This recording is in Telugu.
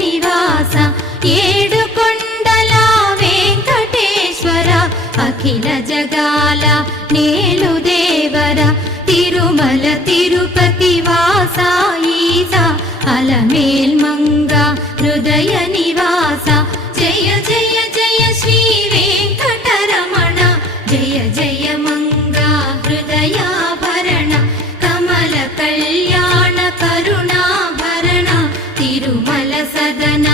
నివాస ఏడుకొండల వెంకటేశ్వర అఖిల జగాల నేలు దేవర తిరుమల తిరుపతి వాస ఈస అలమేల్మంగ హృదయ నివాస జయ జయ జయ శ్రీ వెంకటరమణ జయ జయ మంగ హృదయాభరణ కమల కళ్యాణ కరుణాభరణ తిరుమల సదన